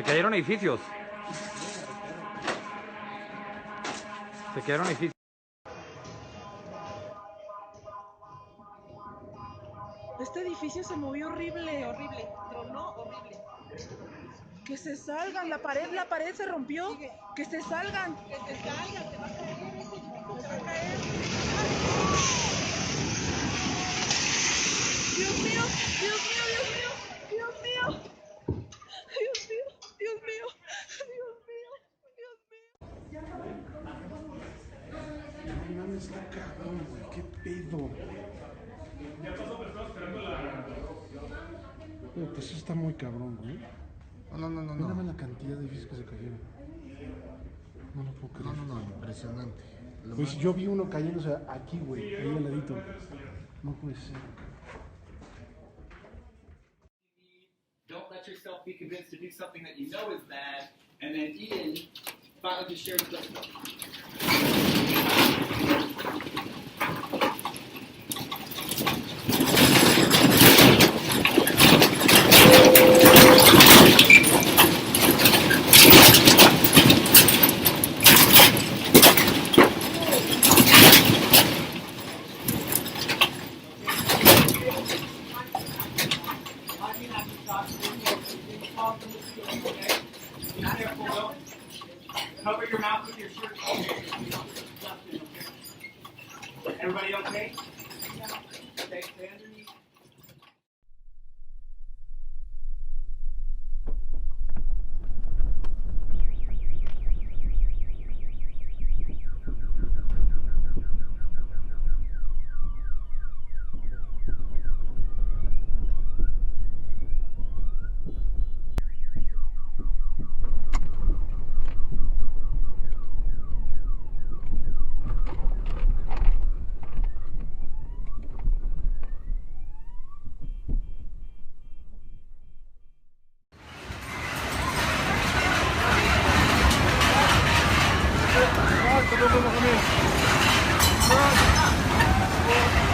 Se cayeron edificios. Se cayeron edificios. Este edificio se movió horrible, horrible. Tronó horrible. Que se salgan, la pared se rompió. Que se salgan. Que se salgan, te va a caer. Te va a caer. Dios mío, Dios mío, Dios mío, Dios mío. Dios mío, Dios mío, Dios mío, Dios mío. No mames, está cabrón, güey, qué pedo. Pues eso está muy cabrón, güey. No. Mira la cantidad de edificios que se cayeron. No lo puedo creer. No, impresionante. Pues yo vi uno cayéndose aquí, güey, ahí al ladito. No puede ser. Don't let yourself be convinced to do something that you know is bad, and then Ian finally just shared with us. Cover your mouth with your shirt. Everybody okay? Stay underneath. Vamos, vamos, vamos.